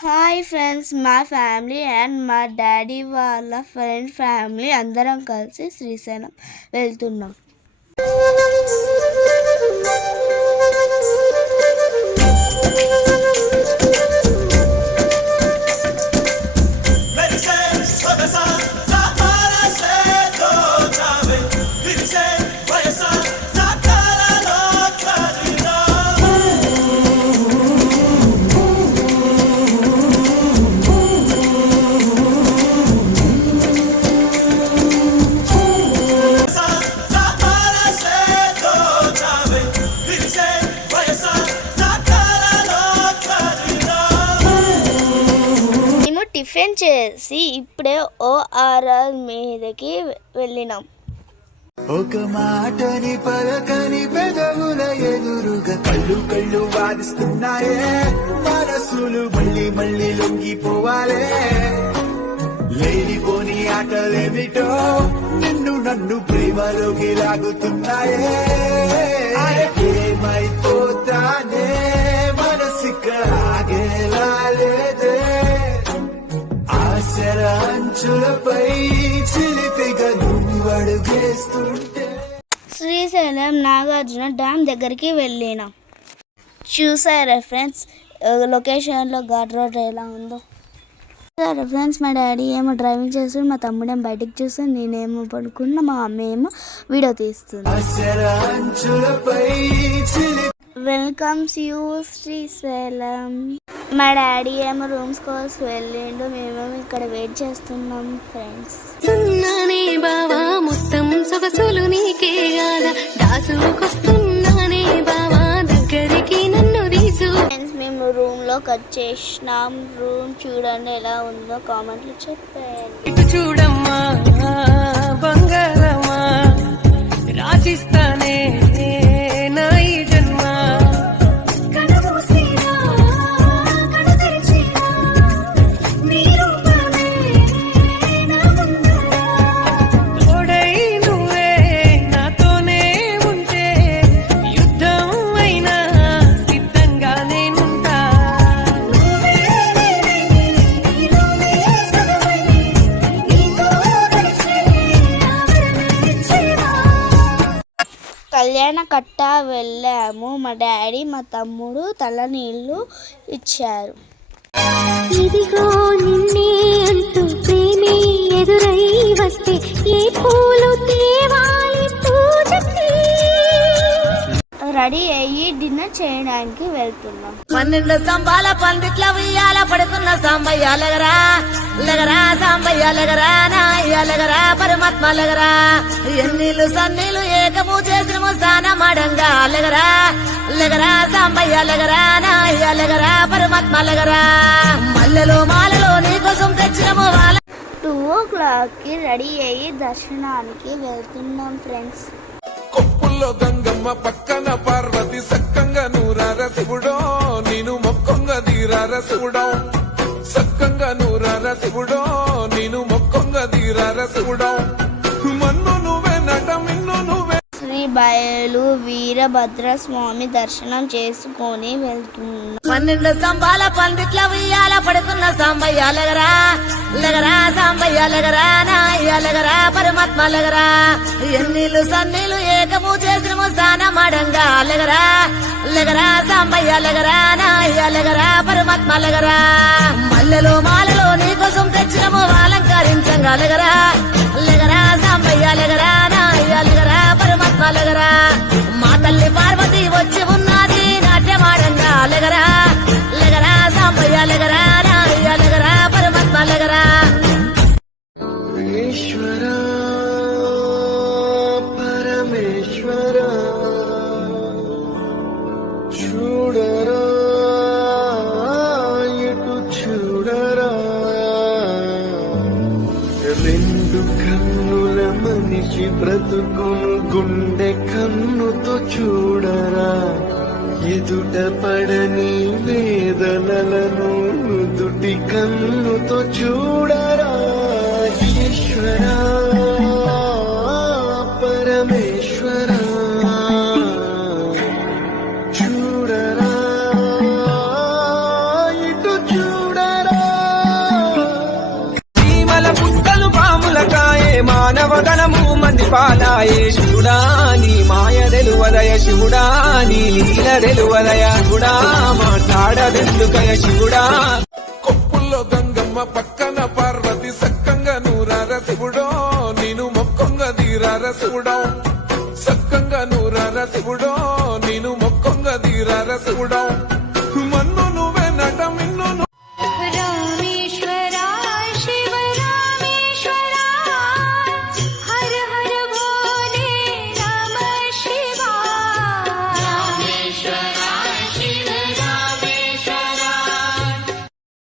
Hi friends, మా family and మా daddy వాళ్ళ ఫ్రెండ్ ఫ్యామిలీ అందరం కలిసి శ్రీశైలం వెళ్తున్నాం. టిఫిన్ చేసి ఇప్పుడే ఓఆర్ఆర్ మీదకి వెళ్ళినాం. ఒక మాటని పలకని పెదవుల ఎదురుగా కళ్ళు కళ్ళు వాదిస్తున్నాయే, మనసులు మళ్ళీ మళ్ళీ లొంగిపోవాలే. లేనిపోని ఆటలేమిటో నిన్ను నన్ను ప్రేమలోకి లాగుతున్నాయే. ఏమైపోతానే మనసిక ఆగేలా లేదే, ఆశల అంచులపై చిలిపిగా నువ్వు అడుగేస్తుంటే. శ్రీశైలం నాగార్జున డ్యామ్ దగ్గరికి వెళ్ళినాం. చూసారా ఫ్రెండ్స్ లొకేషన్లో ఘాట్ రోడ్ ఎలా ఉందో? చూసారా ఫ్రెండ్స్, మా డాడీ ఏమో డ్రైవింగ్ చేస్తుంది, మా తమ్ముడేమో బయటకు చూస్తుంది, నేనేమో పడుకున్నా, మా అమ్మ ఏమో వీడియో తీస్తుంది. Welcomes you Srisailam. మా డాడీ ఏమో రూమ్స్ కోసం వెళ్ళిండు, మేమేమో ఇక్కడ వెయిట్ చేస్తున్నాం ఫ్రెండ్స్. బావా మొత్తం సొగసులు నీకే గాదా, దాసుకొస్తున్నానే బావా దగ్గరికి నన్ను తీసు. ఫ్రెండ్స్ మేము రూమ్ లోకి వచ్చేసినాం. రూమ్ చూడండి ఎలా ఉందో కామెంట్లు చెప్పండి. చూడమ్మా బంగారమ్మా, రాజిస్తానే నా ఈ జన్మ. కళ్యాణ కట్ట వెళ్ళాము. మా డాడీ మా తమ్ముడు తల నీళ్ళు ఇచ్చారు. ఇదిగో నిన్నే అంటూ ప్రేమే ఎదురై వస్తే ఏ పూలు తేవాలి పూజకి. రెడీ అయ్యి డిన్నర్ చేయడానికి వెళ్తున్నాం. 12 స్తంభాల పందిట్ల ఉయ్యాల పడుకున్న సాంబయ్య లగరా లగరా, సాంబయ్య లగరా, నాయ్య లగరా, పరమాత్మ లగరా. ఎన్నీళ్ళు సన్నీళ్ళు ఏకము చేసిన సాన మడంగా లగరా లగరా, సాంబయ్య లగరా, నాయ్య లగరా, పరమాత్మ లగరా. మల్లెలో మాలలో నీకోసం తెచ్చినము వాళ్ళ. 2 o'clock రెడీ అయ్యి దర్శనానికి వెళ్తున్నాం ఫ్రెండ్స్. కొప్పుల్లో గంగమ్మ పక్కన పార్వతి సక్కంగా నూరార శివుడో, నేను మొక్కంగ దీరార శివుడో. సక్కంగా నూరార శివుడో, నేను మొక్కంగ దీరార శివుడో. మన్ను నువ్వే నట మిన్ను నువ్వే. శ్రీ బయలు వీరభద్ర స్వామి దర్శనం చేసుకొని వెళ్తున్నాం. 12 స్తంభాల పందిట్ల ఉయ్యాల పడుకున్న సాంబయ్య లగరా లగరా, సాంబయ్య లగరా, నాయ్య లగరా, పరమాత్మ లగరా. ఎన్నీళ్ళు సన్నీళ్ళు ఏకము చేసిన సాన మడంగా లగరా లగరా, సాంబయ్య లగరా, నాయ్య లగరా, పరమాత్మ లగరా. మల్లెలో మాలలో నీకోసం తెచ్చినము అలంకరించంగా లగరా లగరా, సాంబయ్య లగరా, నాయ్య లగరా, పరమాత్మ లగరా. మా తల్లి పార్వతి వచ్చి ఉన్నది నాట్యమాడంగా లగరా లగరా, సాంబయ్య లగరా, నాయ్య లగరా, పరమాత్మ లగరా. ఈశ్వర పరమేశ్వర చూడరా ఇటు చూడరా, రెండు కన్నుల మనిషి బ్రతుకును గుండె కన్నుతో చూడరా. ఎదుట పడని వేదనలను నుదుటి కన్నుతో చూడరా. ఈశ్వర పరమేశ్వర చూడరా ఇటు చూడరా. గణము మంది పాలాయే శివుడా నీ మాయ తెలువదయ శివుడా నీ లీల తెలువదయ శివుడా మాట్లాడదెందుకయ శివుడా కొప్పుల్లో గంగమ్మ పక్కన పార్వతి సక్కంగా నూరార శివుడో నేను మొక్కొంగ దీరార శివుడో సక్కంగా నూరార శివుడో నేను మొక్కొంగ దీరార శివుడో మన్ను నువ్వే నటమిన్